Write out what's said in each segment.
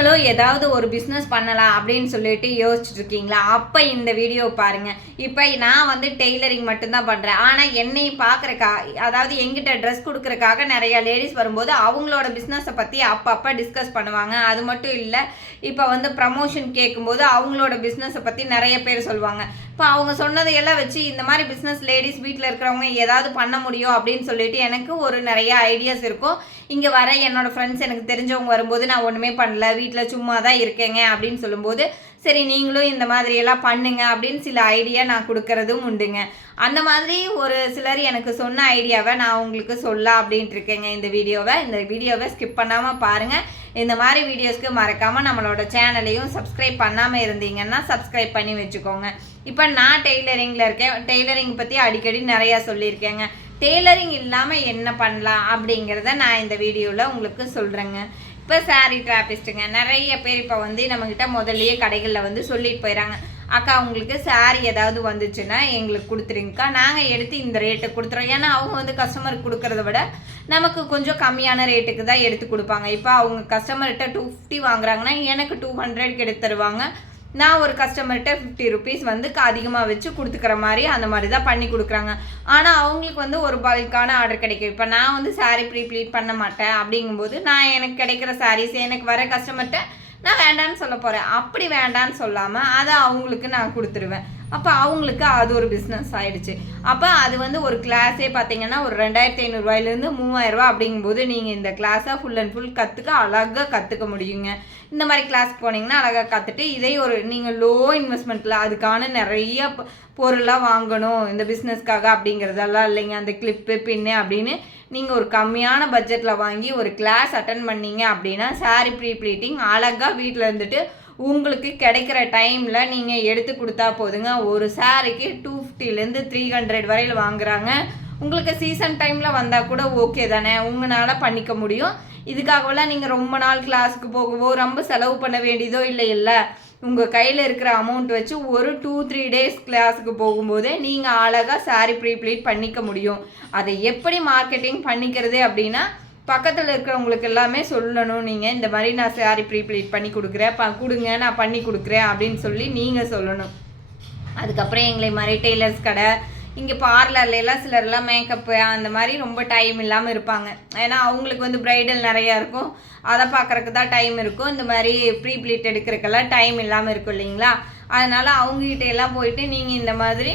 நீங்களும் ஏதாவது ஒரு பிஸ்னஸ் பண்ணலாம் அப்படின்னு சொல்லிட்டு யோசிச்சுட்டு இருக்கீங்களா அப்போ இந்த வீடியோ பாருங்கள் இப்போ நான் வந்து டெய்லரிங் மட்டும்தான் பண்ணுறேன் ஆனால் என்னை பார்க்குறக்கா அதாவது எங்கிட்ட ட்ரெஸ் கொடுக்குறக்காக நிறைய லேடிஸ் வரும்போது அவங்களோட பிஸ்னஸை பற்றி அப்பப்போ டிஸ்கஸ் பண்ணுவாங்க. அது மட்டும் இல்லை இப்போ வந்து ப்ரமோஷன் கேட்கும்போது அவங்களோட பிஸ்னஸை பற்றி நிறைய பேர் சொல்லுவாங்க. இப்போ அவங்க சொன்னதையெல்லாம் வச்சு இந்த மாதிரி பிஸ்னஸ் லேடிஸ் வீட்டில் இருக்கிறவங்க ஏதாவது பண்ண முடியும் அப்படின்னு சொல்லிட்டு எனக்கு ஒரு நிறைய ஐடியாஸ் இருக்கும். இங்கே வர என்னோட ஃப்ரெண்ட்ஸ் எனக்கு தெரிஞ்சவங்க வரும்போது நான் ஒன்றுமே பண்ணல. வீட்டில் சும்மா தான் இருக்கேங்க அப்படின்னு சொல்லும்போது சரி நீங்களும் இந்த மாதிரியெல்லாம் பண்ணுங்க அப்படின்னு சில ஐடியா நான் கொடுக்கறதும் உண்டுங்க. அந்த மாதிரி ஒரு சிலர் எனக்கு சொன்ன ஐடியாவை நான் உங்களுக்கு சொல்ல அப்படின்ட்டு இருக்கேங்க. இந்த வீடியோவை இந்த வீடியோவை ஸ்கிப் பண்ணாமல் பாருங்கள் இந்த மாதிரி வீடியோஸ்க்கு மறக்காமல் நம்மளோட சேனலையும் சப்ஸ்கிரைப் பண்ணாமல் இருந்தீங்கன்னா சப்ஸ்கிரைப் பண்ணி வச்சுக்கோங்க. இப்போ நான் டெய்லரிங்கில் இருக்கேன். டெய்லரிங் பற்றி அடிக்கடி நிறையா சொல்லியிருக்கேங்க. டெய்லரிங் இல்லாமல் என்ன பண்ணலாம் அப்படிங்கிறத நான் இந்த வீடியோவில் உங்களுக்கு சொல்கிறேங்க இப்போ saree டிராபிஸ்ட்டுங்க நிறைய பேர் இப்போ வந்து நம்மக்கிட்ட முதல்லையே கடைகளில் வந்து சொல்லிட்டு போயிடறாங்க அக்கா உங்களுக்கு saree ஏதாவது வந்துச்சுன்னா எங்களுக்கு கொடுத்துருங்கக்கா. நாங்கள் எடுத்து இந்த ரேட்டை கொடுத்துறோம். ஏன்னா அவங்க வந்து கஸ்டமருக்கு கொடுக்கறத விட நமக்கு கொஞ்சம் கம்மியான ரேட்டுக்கு தான் எடுத்து கொடுப்பாங்க. இப்போ அவங்க கஸ்டமர்கிட்ட டூ ஃபிஃப்டி வாங்குறாங்கன்னா எனக்கு டூ ஹண்ட்ரட்க்கு எடுத்து தருவாங்க. நான் ஒரு கஸ்டமர்கிட்ட ஃபிஃப்டி ருபீஸ் வந்து அதிகமாக வச்சு கொடுத்துக்கிற மாதிரி அந்த மாதிரி தான் பண்ணி கொடுக்குறாங்க. ஆனால் அவங்களுக்கு வந்து ஒரு பல்கான ஆர்டர் கிடைக்கும். இப்போ நான் வந்து சாரீ ப்ரீப்ளீட் பண்ண மாட்டேன் அப்படிங்கும்போது நான் எனக்கு கிடைக்கிற சாரீஸ் எனக்கு வர கஸ்டமர்கிட்ட நான் வேண்டான்னு சொல்ல போகிறேன் அப்படி வேண்டான்னு சொல்லாமல் அதை அவங்களுக்கு நான் கொடுத்துருவேன். அப்போ அவங்களுக்கு அது ஒரு பிஸ்னஸ் ஆயிடுச்சு. அப்போ அது வந்து ஒரு கிளாஸே பார்த்தீங்கன்னா ஒரு ரெண்டாயிரத்தி ஐநூறுரூவாயிலேருந்து மூவாயிரரூவா அப்படிங்கும்போது நீங்கள் இந்த கிளாஸை ஃபுல் அண்ட் ஃபுல் கற்றுக்க அழகாக கற்றுக்க முடியுங்க. இந்த மாதிரி கிளாஸ் போனீங்கன்னா அழகாக கற்றுட்டு இதே ஒரு நீங்கள் லோ இன்வெஸ்ட்மெண்ட்டில் அதுக்கான நிறைய பொருளாக வாங்கணும் இந்த பிஸ்னஸ்க்காக அப்படிங்கிறதெல்லாம் இல்லைங்க. அந்த கிளிப்பு பின்னு அப்படின்னு நீங்கள் ஒரு கம்மியான பட்ஜெட்டில் வாங்கி ஒரு கிளாஸ் அட்டன் பண்ணீங்க அப்படின்னா சாரி ப்ரீ ப்ளீட்டிங் அழகாக வீட்டில் இருந்துட்டு உங்களுக்கு கிடைக்கிற டைமில் நீங்கள் எடுத்து கொடுத்தா போதுங்க. ஒரு சாரிக்கு டூ ஃபிஃப்டிலேருந்து த்ரீ ஹண்ட்ரட் வரையில் வாங்குறாங்க. உங்களுக்கு சீசன் டைமில் வந்தால் கூட ஓகே தானே? உங்களால் பண்ணிக்க முடியும். இதுக்காகவெல்லாம் நீங்கள் ரொம்ப நாள் கிளாஸுக்கு போகவோ ரொம்ப செலவு பண்ண வேண்டியதோ இல்லை இல்லை. உங்கள் கையில் இருக்கிற அமௌண்ட் வச்சு ஒரு டூ த்ரீ டேஸ் கிளாஸுக்கு போகும்போதே நீங்கள் அழகாக saree ப்ரீப்ளீட் பண்ணிக்க முடியும். அதை எப்படி மார்க்கெட்டிங் பண்ணிக்கிறது அப்படின்னா பக்கத்தில் இருக்கிறவங்களுக்கு எல்லாமே சொல்லணும். நீங்கள் இந்த மாதிரி நான் சாரி ப்ரீப்ளீட் பண்ணி கொடுக்குறேன். ப கொடுங்க நான் பண்ணி கொடுக்குறேன் அப்படின்னு சொல்லி நீங்கள் சொல்லணும். அதுக்கப்புறம் எங்களை மாதிரி டெய்லர்ஸ் கடை இங்கே பார்லர்ல எல்லாம் சிலர்லாம் மேக்கப்பு அந்த மாதிரி ரொம்ப டைம் இல்லாமல் இருப்பாங்க. ஏன்னா அவங்களுக்கு வந்து ப்ரைடல் நிறையா இருக்கும். அதை பார்க்குறக்கு தான் டைம் இருக்கும். இந்த மாதிரி ப்ரீ ப்ளீட் எடுக்கிறதுக்கெல்லாம் டைம் இல்லாமல் இருக்கும் இல்லைங்களா? அதனால் அவங்ககிட்ட எல்லாம் போயிட்டு நீங்கள் இந்த மாதிரி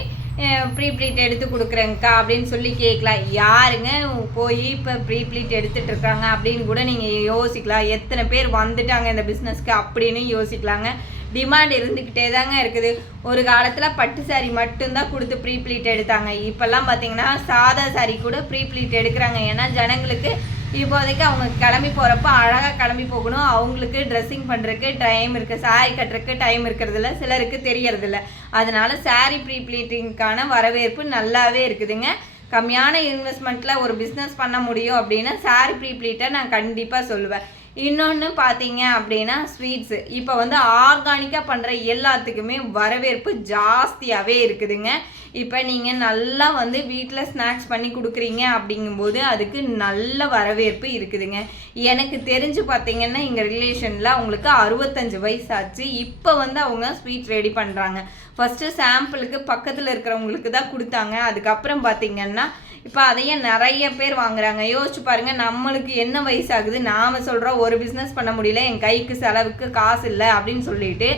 ப்ரீ ப்ளீட் எடுத்து கொடுக்குறேங்க்கா அப்படின்னு சொல்லி கேட்கலாம். யாருங்க? போய் இப்போ ப்ரீ ப்ளீட் எடுத்துட்டு இருக்காங்க அப்படின்னு கூட நீங்கள் யோசிக்கலாம். எத்தனை பேர் வந்துட்டாங்க இந்த பிஸ்னஸ்க்கு அப்படின்னு யோசிக்கலாங்க. டிமாண்ட் இருந்துக்கிட்டே தாங்க இருக்குது. ஒரு காலத்தில் பட்டு சாரி மட்டும்தான் கொடுத்து ப்ரீ ப்ளீட் எடுத்தாங்க. இப்போல்லாம் பார்த்தீங்கன்னா சாதா சாரி கூட ப்ரீ ப்ளீட் எடுக்கிறாங்க. ஏன்னா ஜனங்களுக்கு இப்போதைக்கு அவங்க கிளம்பி போகிறப்ப அழகாக கிளம்பி போகணும். அவங்களுக்கு ட்ரெஸ்ஸிங் பண்ணுறதுக்கு டைம் இருக்குது சாரி கட்டுறதுக்கு டைம் இருக்கிறதில்ல சிலருக்கு தெரியறதில்ல. அதனால சாரி ப்ரீ ப்ளீட்டிங்க்கான வரவேற்பு நல்லாவே இருக்குதுங்க. கம்மியான இன்வெஸ்ட்மெண்ட்டில் ஒரு பிஸ்னஸ் பண்ண முடியும் அப்படின்னா சாரி ப்ரீ ப்ளீட்டை நான் கண்டிப்பாக சொல்லுவேன். இன்னொன்று பார்த்தீங்க அப்படின்னா ஸ்வீட்ஸு இப்போ வந்து ஆர்கானிக்காக பண்ணுற எல்லாத்துக்குமே வரவேற்பு ஜாஸ்தியாகவே இருக்குதுங்க. இப்போ நீங்கள் நல்லா வந்து வீட்டில் ஸ்நாக்ஸ் பண்ணி கொடுக்குறீங்க அப்படிங்கும்போது அதுக்கு நல்ல வரவேற்பு இருக்குதுங்க. எனக்கு தெரிஞ்சு பார்த்தீங்கன்னா எங்கள் ரிலேஷனில் அவங்களுக்கு அறுபத்தஞ்சு வயசு ஆச்சு இப்போ வந்து அவங்க ஸ்வீட் ரெடி பண்ணுறாங்க ஃபஸ்ட்டு சாம்பிளுக்கு பக்கத்தில் இருக்கிறவங்களுக்கு தான் கொடுத்தாங்க. அதுக்கப்புறம் பார்த்தீங்கன்னா இப்போ அதையே நிறைய பேர் வாங்குறாங்க. யோசிச்சு பாருங்க நம்மளுக்கு என்ன வயசாகுது? நாம சொல்கிறோம் ஒரு பிஸ்னஸ் பண்ண முடியல என் கைக்கு செலவுக்கு காசு இல்லை அப்படின்னு சொல்லிட்டு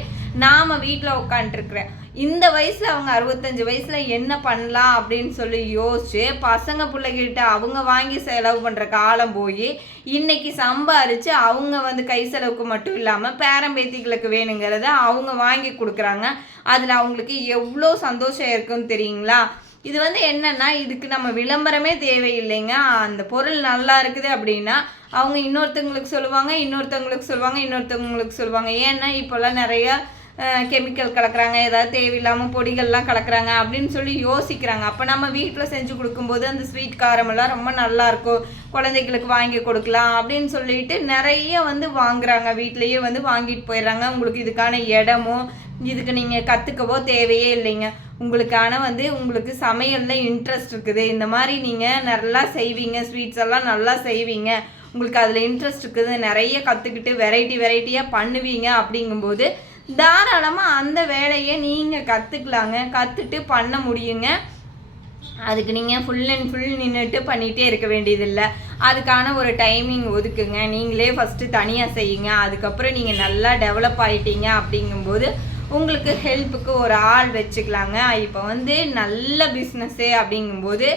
நாம வீட்டில் உட்காந்துருக்குறேன் இந்த வயசில் அவங்க அறுபத்தஞ்சு வயசில் என்ன பண்ணலாம் அப்படின்னு சொல்லி யோசிச்சு பசங்க பிள்ளைகிட்ட அவங்க வாங்கி செலவு பண்ணுற காலம் போய் இன்னைக்கு சம்பாரித்து அவங்க வந்து கை செலவுக்கு மட்டும் இல்லாமல் பேரம்பேத்திகளுக்கு வேணுங்கிறத அவங்க வாங்கி கொடுக்குறாங்க. அதில் அவங்களுக்கு எவ்வளோ சந்தோஷம் இருக்குன்னு தெரியுங்களா? இது வந்து என்னன்னா இதுக்கு நம்ம விளம்பரமே தேவையில்லைங்க. அந்த பொருள் நல்லா இருக்குது அப்படின்னா அவங்க இன்னொருத்தவங்களுக்கு சொல்லுவாங்க இன்னொருத்தவங்களுக்கு சொல்லுவாங்க இன்னொருத்தவங்களுக்கு சொல்லுவாங்க. ஏன்னா இப்போல்லாம் நிறைய கெமிக்கல் கலக்குறாங்க ஏதாவது தேவையில்லாமல் பொடிகள்லாம் கலக்குறாங்க அப்படின்னு சொல்லி யோசிக்கிறாங்க. அப்போ நம்ம வீட்டில் செஞ்சு கொடுக்கும்போது அந்த ஸ்வீட் காரமெல்லாம் ரொம்ப நல்லாயிருக்கும் குழந்தைகளுக்கு வாங்கி கொடுக்கலாம் அப்படின்னு சொல்லிட்டு நிறைய வந்து வாங்குறாங்க. வீட்லேயே வந்து வாங்கிட்டு போயிடுறாங்க. உங்களுக்கு இதுக்கான இடமும் இதுக்கு நீங்கள் கற்றுக்கவோ தேவையே இல்லைங்க. உங்களுக்கான வந்து உங்களுக்கு சமையலில் இன்ட்ரெஸ்ட் இருக்குது. இந்த மாதிரி நீங்கள் நல்லா செய்வீங்க. ஸ்வீட்ஸ் எல்லாம் நல்லா செய்வீங்க. உங்களுக்கு அதில் இன்ட்ரெஸ்ட் இருக்குது. நிறைய கற்றுக்கிட்டு வெரைட்டி வெரைட்டியாக பண்ணுவீங்க அப்படிங்கும்போது தாராளமாக அந்த வேலையை நீங்கள் கற்றுக்கலாங்க கற்றுட்டு பண்ண முடியுங்க. அதுக்கு நீங்கள் ஃபுல் அண்ட் ஃபுல் நின்றுட்டு பண்ணிகிட்டே இருக்க வேண்டியதில்லை. அதுக்கான ஒரு டைமிங் ஒதுக்குங்க. நீங்களே ஃபஸ்ட்டு தனியாக செய்யுங்க. அதுக்கப்புறம் நீங்கள் நல்லா டெவலப் ஆகிட்டீங்க அப்படிங்கும்போது உங்களுக்கு ஹெல்ப்புக்கு ஒரு ஆள் வச்சுக்கலாங்க. இப்போ வந்து நல்ல பிஸ்னஸ்ஸு அப்படிங்கும்போது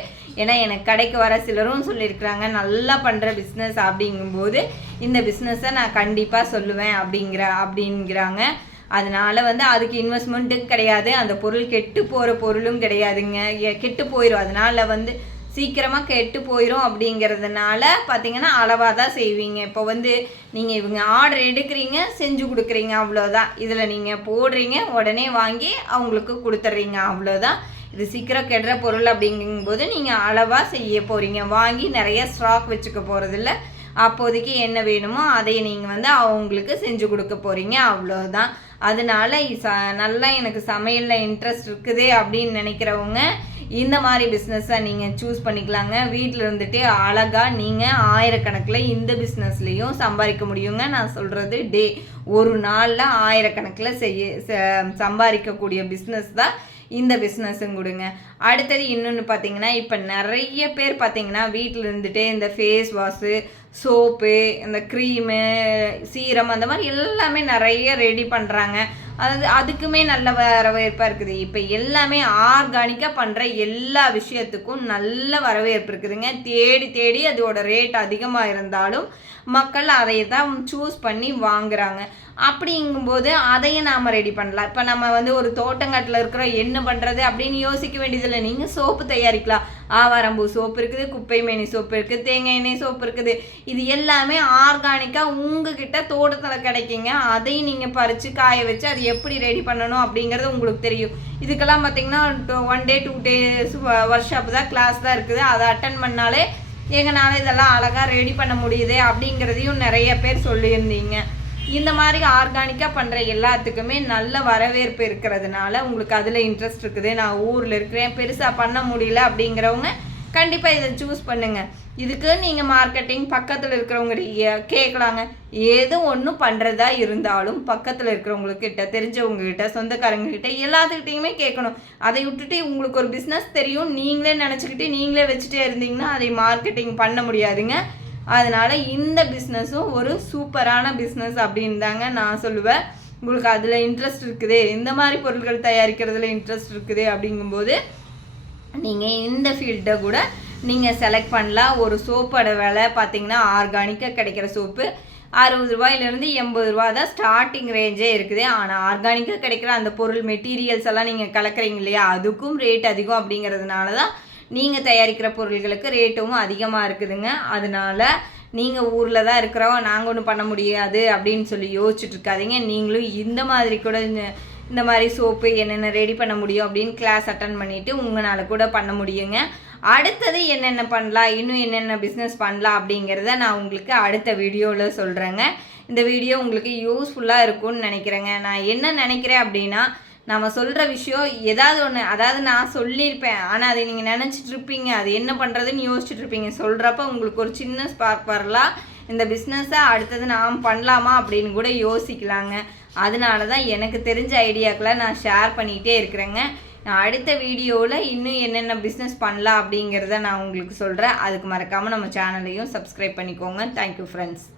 ஏன்னா எனக்கு கடைக்கு வர சிலரும் சொல்லியிருக்கிறாங்க நல்லா பண்ணுற பிஸ்னஸ் அப்படிங்கும்போது இந்த பிஸ்னஸை நான் கண்டிப்பாக சொல்லுவேன் அப்படிங்கிற அப்படிங்கிறாங்க. அதனால வந்து அதுக்கு இன்வெஸ்ட்மெண்ட்டும் கிடையாது. அந்த பொருள் கெட்டு போகிற பொருளும் கிடையாதுங்க. கெட்டு போயிடும் அதனால வந்து சீக்கிரமாக கெட்டு போயிடும் அப்படிங்கிறதுனால பார்த்தீங்கன்னா அளவாக தான் செய்வீங்க. இப்போ வந்து நீங்கள் இவங்க ஆர்டர் எடுக்கிறீங்க செஞ்சு கொடுக்குறீங்க அவ்வளோதான் இதில் நீங்கள் போடுறீங்க உடனே வாங்கி அவங்களுக்கு கொடுத்துட்றீங்க அவ்வளோதான் இது சீக்கிரம் கெடுற பொருள் அப்படிங்கும்போது நீங்கள் அளவாக செய்ய போகிறீங்க வாங்கி நிறைய ஸ்டாக் வச்சுக்க போகிறதில்ல அப்போதைக்கு என்ன வேணுமோ அதை நீங்கள் வந்து அவங்களுக்கு செஞ்சு கொடுக்க போகிறீங்க அவ்வளோதான் அதனால ச நல்லா எனக்கு சமையலில் இன்ட்ரெஸ்ட் இருக்குது அப்படின்னு நினைக்கிறவங்க இந்த மாதிரி பிஸ்னஸை நீங்கள் சூஸ் பண்ணிக்கலாங்க. வீட்டில் இருந்துகிட்டே அழகாக நீங்கள் ஆயிரக்கணக்கில் இந்த பிஸ்னஸ்லேயும் சம்பாதிக்க முடியுங்க. நான் சொல்கிறது டே ஒரு நாளில் ஆயிரக்கணக்கில் செய்ய சம்பாதிக்கக்கூடிய பிஸ்னஸ் தான் இந்த பிஸ்னஸும் கொடுங்க. அடுத்தது இன்னொன்று பார்த்தீங்கன்னா இப்போ நிறைய பேர் பார்த்தீங்கன்னா வீட்டில் இருந்துகிட்டே இந்த ஃபேஸ் வாஷு சோப்பு இந்த க்ரீமு சீரம் அந்த மாதிரி எல்லாமே நிறைய ரெடி பண்ணுறாங்க அதாவது அதுக்குமே நல்ல வரவேற்பாக இருக்குது. இப்போ எல்லாமே ஆர்கானிக்காக பண்ணுற எல்லா விஷயத்துக்கும் நல்ல வரவேற்பு இருக்குதுங்க. தேடி தேடி அதோட ரேட் அதிகமாக இருந்தாலும் மக்கள் அதை தான் சூஸ் பண்ணி வாங்குறாங்க. அப்படிங்கும்போது அதையும் நாம் ரெடி பண்ணலாம். இப்போ நம்ம வந்து ஒரு தோட்டங்காட்டில் இருக்கிறோம் என்ன பண்ணுறது அப்படின்னு யோசிக்க வேண்டியதில்லை. நீங்கள் சோப்பு தயாரிக்கலாம். ஆவாரம்பூ சோப்பு இருக்குது குப்பை மேனி சோப்பு இருக்குது தேங்காய் எண்ணெய் சோப்பு இருக்குது. இது எல்லாமே ஆர்கானிக்காக உங்ககிட்ட தோட்டத்தில் கிடைக்குங்க. அதையும் நீங்கள் பறித்து காய வச்சு அது எப்படி ரெடி பண்ணணும் அப்படிங்கிறது உங்களுக்கு தெரியும். இதுக்கெல்லாம் பார்த்தீங்கன்னா one day two days workshop தான் கிளாஸ் தான் இருக்குது. அதை அட்டன் பண்ணாலே எங்களால் இதெல்லாம் அழகாக ரெடி பண்ண முடியுது அப்படிங்கிறதையும் நிறைய பேர் சொல்லியிருந்தீங்க. இந்த மாதிரி ஆர்கானிக்காக பண்ணுற எல்லாத்துக்குமே நல்ல வரவேற்பு இருக்கிறதுனால உங்களுக்கு அதில் இன்ட்ரெஸ்ட் இருக்குது. நான் ஊரில் இருக்கிறேன் பெருசாக பண்ண முடியல அப்படிங்கிறவங்க கண்டிப்பாக இதை சூஸ் பண்ணுங்கள் இதுக்கு நீங்கள் மார்க்கெட்டிங் பக்கத்தில் இருக்கிறவங்க கேட்கலாங்க ஏதோ ஒன்றும் பண்ணுறதா இருந்தாலும் பக்கத்தில் இருக்கிறவங்கக்கிட்ட தெரிஞ்சவங்கக்கிட்ட சொந்தக்காரங்கக்கிட்ட எல்லாத்துக்கிட்டையுமே கேட்கணும் அதை விட்டுட்டு உங்களுக்கு ஒரு பிஸ்னஸ் தெரியும் நீங்களே நினச்சிக்கிட்டு நீங்களே வச்சுட்டே இருந்தீங்கன்னா அதை மார்க்கெட்டிங் பண்ண முடியாதுங்க. அதனால் இந்த பிஸ்னஸும் ஒரு சூப்பரான பிஸ்னஸ் அப்படின்னு தாங்க நான் சொல்லுவேன். உங்களுக்கு அதில் இன்ட்ரெஸ்ட் இருக்குது இந்த மாதிரி பொருட்கள் தயாரிக்கிறதுல இன்ட்ரெஸ்ட் இருக்குது அப்படிங்கும்போது நீங்கள் இந்த ஃபீல்டை கூட நீங்கள் செலக்ட் பண்ணலாம். ஒரு சோப்போட விலை பார்த்தீங்கன்னா ஆர்கானிக்காக கிடைக்கிற சோப்பு அறுபது ரூபாயிலேருந்து எண்பது ரூபா தான் ஸ்டார்டிங் ரேஞ்சே இருக்குது. ஆனால் ஆர்கானிக்காக கிடைக்கிற அந்த பொருள் மெட்டீரியல்ஸ் எல்லாம் நீங்கள் கலக்குறீங்க இல்லையா? அதுக்கும் ரேட் அதிகம் அப்படிங்கிறதுனால தான் நீங்கள் தயாரிக்கிற பொருள்களுக்கு ரேட்டும் அதிகமாக இருக்குதுங்க. அதனால் நீங்கள் ஊரில் தான் இருக்கிறோம். நாங்கள் ஒன்றும் பண்ண முடியாது அப்படின்னு சொல்லி யோசிச்சிட்டுருக்காதீங்க நீங்களும் இந்த மாதிரி கூட இந்த மாதிரி சோப்பு என்னென்ன ரெடி பண்ண முடியும் அப்படின்னு கிளாஸ் அட்டன் பண்ணிவிட்டு உங்களால் கூட பண்ண முடியுங்க. அடுத்தது என்னென்ன பண்ணலாம்? இன்னும் என்னென்ன பிஸ்னஸ் பண்ணலாம் அப்படிங்கிறத நான் உங்களுக்கு அடுத்த வீடியோவில் சொல்கிறேங்க இந்த வீடியோ உங்களுக்கு யூஸ்ஃபுல்லாக இருக்கும்னு நினைக்கிறேங்க. நான் என்ன நினைக்கிறேன் அப்படின்னா நம்ம சொல்கிற விஷயம் ஏதாவது ஒன்று அதாவது நான் சொல்லியிருப்பேன் ஆனால் அதை நீங்கள் நினச்சிட்டு இருப்பீங்க. அது என்ன பண்ணுறதுன்னு யோசிச்சுட்டு இருப்பீங்க. சொல்கிறப்ப உங்களுக்கு ஒரு சின்ன ஸ்பார்க் வரலாம். இந்த பிஸ்னஸை அடுத்தது நாம் பண்ணலாமா அப்படின்னு கூட யோசிக்கலாங்க. அதனால தான் எனக்கு தெரிஞ்ச ஐடியாக்களை நான் ஷேர் பண்ணிக்கிட்டே இருக்கிறேங்க. நான் அடுத்த வீடியோவில் இன்னும் என்னென்ன பிஸ்னஸ் பண்ணலாம் அப்படிங்கிறத நான் உங்களுக்கு சொல்கிறேன் அதுக்கு மறக்காமல் நம்ம சேனலையும் சப்ஸ்கிரைப் பண்ணிக்கோங்க. Thank you friends